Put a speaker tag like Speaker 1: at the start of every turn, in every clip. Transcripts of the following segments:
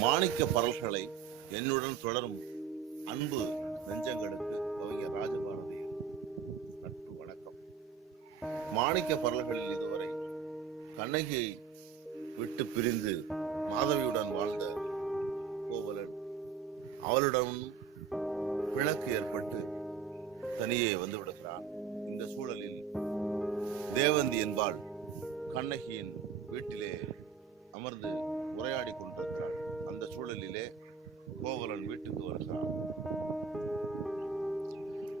Speaker 1: மாணிக்க பரல்களை என்னுடன் தொடரும் அன்பு நெஞ்சங்களுக்கு கவிஞர் ராஜபாரதியின் நட்பு வணக்கம். மாணிக்க பரல்களில் இதுவரை கண்ணகியை விட்டு பிரிந்து மாதவியுடன் வாழ்ந்த கோவலன் அவளுடன் பிணக்கு ஏற்பட்டு தனியே வந்து விடுகிறான் இந்த சூழலில் தேவந்தி என்பாள் கண்ணகியின் வீட்டிலே அமர்ந்து உரையாடி கொண்டிருக்கிறாள். அந்த சூழலிலே கோவலன் வீட்டுக்கு வருகிறான்.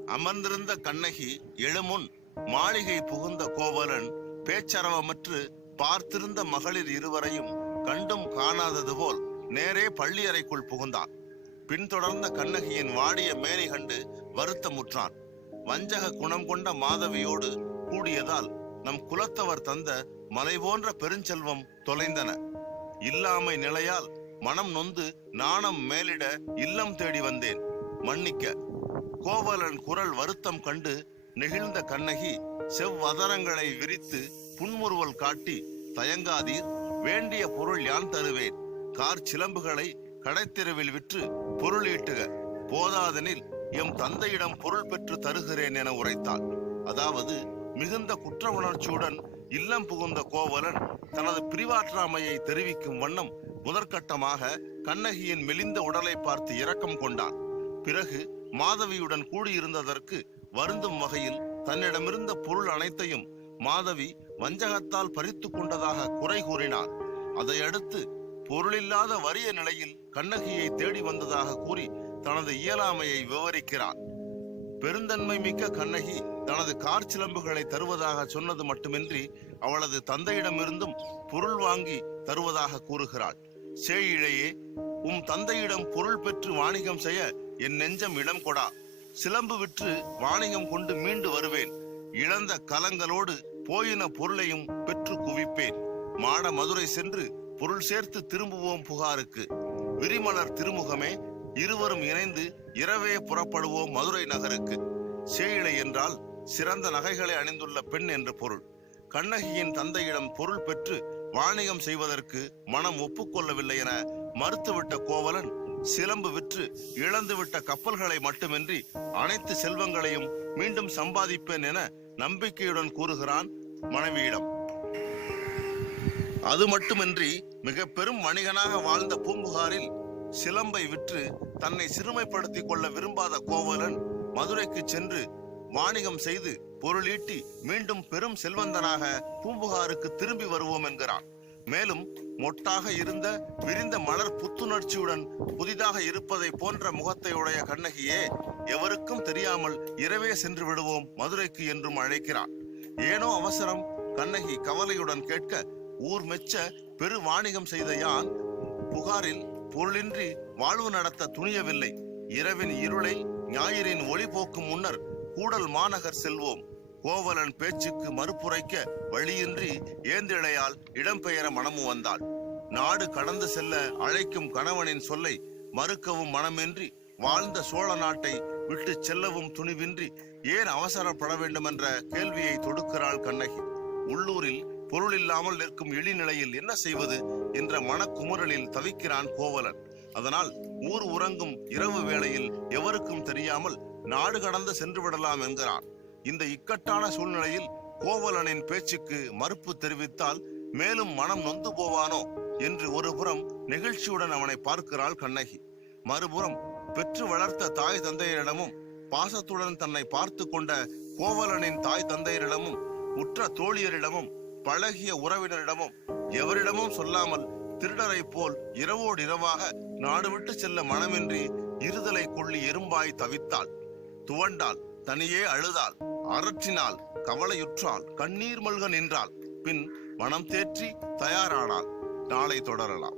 Speaker 1: அமர்ந்திருந்த கண்ணகி எழுமுன் மாளிகை புகுந்த கோவலன் பேச்சரவமற்று பார்த்திருந்த மகளிர் இருவரையும் கண்டும் காணாதது போல் நேரே பள்ளியறைக்குள் புகுந்தான். பின்தொடர்ந்த கண்ணகியின் வாடிய மேனி கண்டு வருத்தமுற்றான். வஞ்சக குணம் கொண்ட மாதவியோடு கூடியதால் நம் குலத்தவர் தந்த மலை போன்ற பெருஞ்செல்வம் தொலைந்தன. இல்லாமை நிலையால் மனம் நொந்து நாணம் மேலிட இல்லம் தேடி வந்தேன். மன்னிக்க. கோவலன் குரல் வருத்தம் கண்டு நெகிழ்ந்த கண்ணகி செவ்வதரங்களை விரித்து புன்முறுவல் காட்டி தயங்காதீர் வேண்டிய பொருள் யான் தருவேன். கார் சிலம்புகளை கடைத்தெருவில் விற்று பொருளீட்டுக போதாதெனில் எம் தந்தையிடம் பொருள் பெற்று தருகிறேன் என உரைத்தாள். அதாவது மிகுந்த குற்ற உணர்ச்சியுடன் இல்லம் புகுந்த கோவலன் தனது பிரிவாற்றாமையை தெரிவிக்கும் வண்ணம் முதற்கட்டமாக கண்ணகியின் மெலிந்த உடலை பார்த்து இரக்கம் கொண்டான். பிறகு மாதவியுடன் கூடியிருந்ததற்கு வருந்தும் வகையில் தன்னிடமிருந்த பொருள் அனைத்தையும் மாதவி வஞ்சகத்தால் பறித்து கொண்டதாக குறை கூறினார் அதையடுத்து பொருளில்லாத வறிய நிலையில் கண்ணகியை தேடி வந்ததாக கூறி தனது இயலாமையை விவரிக்கிறார் பெருந்தன்மை மிக்க கண்ணகி தனது கார் சிலம்புகளை தருவதாக சொன்னது மட்டுமின்றி அவளது தந்தையிடமிருந்தும் பொருள் வாங்கி தருவதாக கூறுகிறாள். சேயிழையே உம் தந்தையிடம் பொருள் பெற்று வாணிகம் செய்ய என் நெஞ்சம் இடம் கொடா. சிலம்பு விற்று வாணிகம் கொண்டு மீண்டு வருவேன். இழந்த கலங்களோடு போயின பொருளையும் பெற்று குவிப்பேன். மாட மதுரை சென்று பொருள் சேர்த்து திரும்புவோம் புகாருக்கு. விரிமலர் திருமுகமே இருவரும் இணைந்து இரவே புறப்படுவோம் மதுரை நகருக்கு. சேயிழை என்றால் சிறந்த நகைகளை அணிந்துள்ள பெண் என்று பொருள். கண்ணகியின் தந்தையிடம் பொருள் பெற்று வாணிகம் செய்வதற்கு மனம் ஒப்புக்கொள்ளவில்லை என மறுத்துவிட்ட கோவலன் சிலம்பு விற்று இழந்துவிட்ட கப்பல்களை மட்டுமின்றி அனைத்து செல்வங்களையும் மீண்டும் சம்பாதிப்பேன் என நம்பிக்கையுடன் கூறுகிறான் மனைவியிடம். அது மட்டுமின்றி மிக பெரும் வணிகனாக வாழ்ந்த பூம்புகாரில் சிலம்பை விற்று தன்னை சிறுமைப்படுத்திக் கொள்ள விரும்பாத கோவலன் மதுரைக்கு சென்று வாணிகம் செய்து பொருளீட்டி மீண்டும் பெரும் செல்வந்தனாக பூம்புகாருக்கு திரும்பி வருவோம் என்கிறான். மேலும் மொட்டாக இருந்த விரிந்த மலர் புத்துணர்ச்சியுடன் புதிதாக இருப்பதை போன்ற முகத்தையுடைய கண்ணகியே எவருக்கும் தெரியாமல் இரவே சென்று விடுவோம் மதுரைக்கு என்றும் அழைக்கிறான். ஏனோ அவசரம் கண்ணகி கவலையுடன் கேட்க ஊர் மெச்ச பெரு வாணிகம் செய்த யான்? புகாரில் பொருளின்றி வாழ்வு நடத்த துணியவில்லை. இரவின் இருளை ஞாயிறின் ஒளி போக்கும் முன்னர் கூடல் மாநகர் செல்வோம். கோவலன் பேச்சுக்கு மறுப்புரைக்க வழியின்றி ஏந்திழையால் இடம்பெயர மனமு வந்தாள். நாடு கடந்து செல்ல அழைக்கும் கணவனின் சொல்லை மறுக்கவும் மனமின்றி வாழ்ந்த சோழ நாட்டை விட்டு செல்லவும் துணிவின்றி ஏன் அவசரப்பட வேண்டுமென்ற கேள்வியை தொடுக்கிறாள் கண்ணகி. உள்ளூரில் பொருள் இல்லாமல் நிற்கும் இழிநிலையில் என்ன செய்வது என்ற மனக்குமுறலில் தவிக்கிறான் கோவலன். அதனால் ஊர் உறங்கும் இரவு வேளையில் எவருக்கும் தெரியாமல் நாடு கடந்து சென்று விடலாம் என்கிறான். இந்த இக்கட்டான சூழ்நிலையில் கோவலனின் பேச்சுக்கு மறுப்பு தெரிவித்தால் மேலும் மனம் நொந்து போவானோ என்று ஒருபுறம் நெகிழ்ச்சியுடன் அவனை பார்க்கிறாள் கண்ணகி. மறுபுறம் பெற்று வளர்த்த தாய் தந்தையரிடமும் பாசத்துடன் தன்னை பார்த்து கொண்ட கோவலனின் தாய் தந்தையரிடமும் உற்ற தோழியரிடமும் பழகிய உறவினரிடமும் எவரிடமும் சொல்லாமல் திருடரை போல் இரவோடு இரவாக நாடு விட்டு செல்ல மனமின்றி இருதலை கொள்ளி எறும்பாய் தவித்தாள். துவண்டாள் தனியே அழுதாள். அரற்றினாள் கவலையுற்றாள். கண்ணீர் மல்க நின்றாள். பின் மனம் தேற்றி தயாரானாள். நாளை தொடரலாம்.